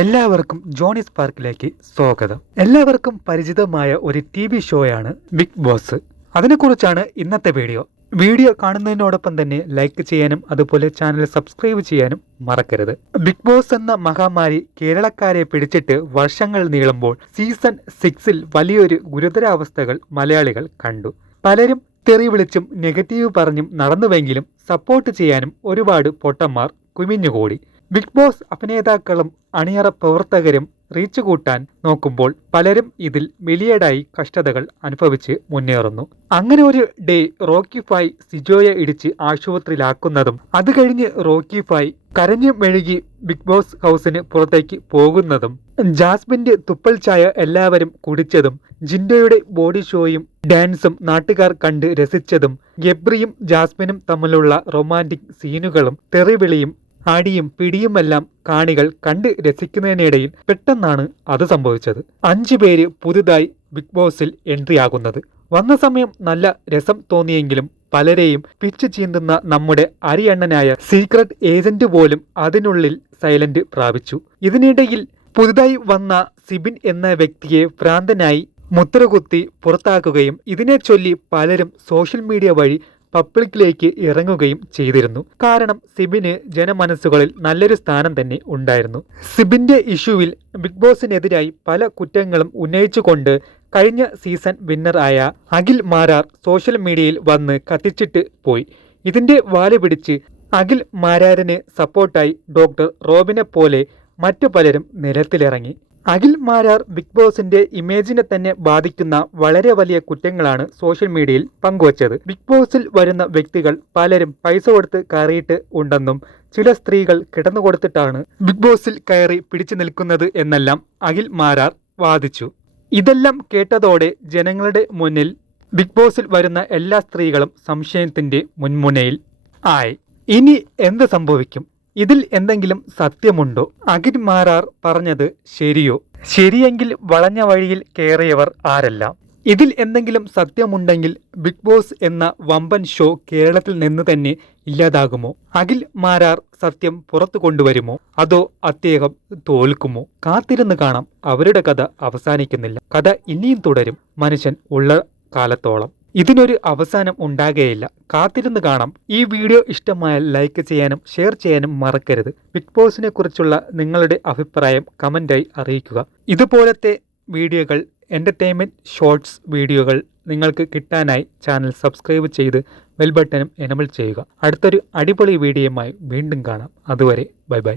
എല്ലാവർക്കും ജോണിസ് പാർക്കിലേക്ക് സ്വാഗതം. എല്ലാവർക്കും പരിചിതമായ ഒരു ടി വി ഷോയാണ് ബിഗ് ബോസ് അതിനെക്കുറിച്ചാണ് ഇന്നത്തെ വീഡിയോ. വീഡിയോ കാണുന്നതിനോടൊപ്പം തന്നെ ലൈക്ക് ചെയ്യാനും അതുപോലെ ചാനൽ സബ്സ്ക്രൈബ് ചെയ്യാനും മറക്കരുത്. ബിഗ് ബോസ് എന്ന മഹാമാരി കേരളക്കാരെ പിടിച്ചിട്ട് വർഷങ്ങൾ നീളുമ്പോൾ സീസൺ സിക്സിൽ വലിയൊരു ഗുരുതരാവസ്ഥകൾ മലയാളികൾ കണ്ടു. പലരും തെറി വിളിച്ചും നെഗറ്റീവ് പറഞ്ഞും നടന്നുവെങ്കിലും സപ്പോർട്ട് ചെയ്യാനും ഒരുപാട് പൊട്ടന്മാർ കുമിഞ്ഞുകൂടി. ബിഗ് ബോസ് അഭിനേതാക്കളും അണിയറ പ്രവർത്തകരും റീച്ച് കൂട്ടാൻ നോക്കുമ്പോൾ പലരും ഇതിൽ മിലിയഡായി കഷ്ടതകൾ അനുഭവിച്ച് മുന്നേറുന്നു. അങ്ങനെ ഒരു ഡേ റോക്കി ഫായ് സിജോയെ ഇടിച്ച് ആശുപത്രിയിലാക്കുന്നതും അത് കഴിഞ്ഞ് റോക്കി ഫായ് കരഞ്ഞു മെഴുകി ബിഗ് ബോസ് ഹൗസിന് പുറത്തേക്ക് പോകുന്നതും ജാസ്മിന്റെ തുപ്പൽ ചായ എല്ലാവരും കുടിച്ചതും ജിൻഡോയുടെ ബോഡി ഷോയും ഡാൻസും നാട്ടുകാർ കണ്ട് രസിച്ചതും ഗബ്രിയും ജാസ്മിനും തമ്മിലുള്ള റൊമാന്റിക് സീനുകളും തെറിവിളിയും അടിയും പിടിയുമെല്ലാം കാണികൾ കണ്ട് രസിക്കുന്നതിനിടയിൽ പെട്ടെന്നാണ് അത് സംഭവിച്ചത്. അഞ്ചു പേര് പുതുതായി ബിഗ് ബോസിൽ എൻട്രി ആകുന്നത് വന്ന സമയം നല്ല രസം തോന്നിയെങ്കിലും പലരെയും പിച്ച് ചീന്തുന്ന നമ്മുടെ അരിയണ്ണനായ സീക്രട്ട് ഏജന്റ് പോലും അതിനുള്ളിൽ സൈലന്റ് പ്രാപിച്ചു. ഇതിനിടയിൽ പുതുതായി വന്ന സിബിൻ എന്ന വ്യക്തിയെ ഭ്രാന്തനായി മുദ്രകുത്തി പുറത്താക്കുകയും ഇതിനെ ചൊല്ലി പലരും സോഷ്യൽ മീഡിയ വഴി പബ്ലിക്കിലേക്ക് ഇറങ്ങുകയും ചെയ്തിരുന്നു. കാരണം സിബിന് ജനമനസ്സുകളിൽ നല്ലൊരു സ്ഥാനം തന്നെ ഉണ്ടായിരുന്നു. സിബിന്റെ ഇഷ്യൂവിൽ ബിഗ് ബോസിനെതിരായി പല കുറ്റങ്ങളും ഉന്നയിച്ചുകൊണ്ട് കഴിഞ്ഞ സീസൺ വിന്നർ ആയ അഖിൽ മാരാർ സോഷ്യൽ മീഡിയയിൽ വന്ന് കത്തിച്ചിട്ട് പോയി. ഇതിന്റെ വാൽ പിടിച്ച് അഖിൽ മാരാറിന് സപ്പോർട്ടായി ഡോക്ടർ റോബിനെ പോലെ മറ്റു പലരും നിരത്തിലിറങ്ങി അഖിൽ മാരാർ ബിഗ് ബോസിന്റെ ഇമേജിനെ തന്നെ ബാധിക്കുന്ന വളരെ വലിയ കുറ്റങ്ങളാണ് സോഷ്യൽ മീഡിയയിൽ പങ്കുവച്ചത്. ബിഗ് ബോസിൽ വരുന്ന വ്യക്തികൾ പലരും പൈസ കൊടുത്ത് കയറിയിട്ട് ഉണ്ടെന്നും ചില സ്ത്രീകൾ കിടന്നു കൊടുത്തിട്ടാണ് ബിഗ് ബോസിൽ കയറി പിടിച്ചു നിൽക്കുന്നത് എന്നെല്ലാം അഖിൽ മാരാർ വാദിച്ചു. ഇതെല്ലാം കേട്ടതോടെ ജനങ്ങളുടെ മുന്നിൽ ബിഗ് ബോസിൽ വരുന്ന എല്ലാ സ്ത്രീകളും സംശയത്തിന്റെ മുൻമുനയിൽ ആയി. ഇനി എന്ത് സംഭവിക്കും? ഇതിൽ എന്തെങ്കിലും സത്യമുണ്ടോ? അഖിൽ മാരാർ പറഞ്ഞത് ശരിയോ? ശരിയെങ്കിൽ വളഞ്ഞ വഴിയിൽ കയറിയവർ ആരെല്ലാം? ഇതിൽ എന്തെങ്കിലും സത്യമുണ്ടെങ്കിൽ ബിഗ് ബോസ് എന്ന വമ്പൻ ഷോ കേരളത്തിൽ നിന്ന് തന്നെ ഇല്ലാതാകുമോ? അഖിൽ മാരാർ സത്യം പുറത്തു കൊണ്ടുവരുമോ? അതോ അദ്ദേഹം തോൽക്കുമോ? കാത്തിരുന്ന് കാണാം. അവരുടെ കഥ അവസാനിക്കുന്നില്ല. കഥ ഇനിയും തുടരും. മനുഷ്യൻ ഉള്ള കാലത്തോളം. ഇതിനൊരു അവസാനം ഉണ്ടാകുകയില്ല കാത്തിരുന്ന് കാണാം. ഈ വീഡിയോ ഇഷ്ടമായാൽ ലൈക്ക് ചെയ്യാനും ഷെയർ ചെയ്യാനും മറക്കരുത്. ബിഗ് ബോസിനെ കുറിച്ചുള്ള നിങ്ങളുടെ അഭിപ്രായം കമന്റായി അറിയിക്കുക. ഇതുപോലത്തെ വീഡിയോകൾ എന്റർടൈൻമെന്റ് ഷോർട്സ് വീഡിയോകൾ നിങ്ങൾക്ക് കിട്ടാനായി ചാനൽ സബ്സ്ക്രൈബ് ചെയ്ത് ബെൽ ബട്ടണും എനബിൾ ചെയ്യുക. അടുത്തൊരു അടിപൊളി വീഡിയോയുമായി വീണ്ടും കാണാം. അതുവരെ ബൈ ബൈ.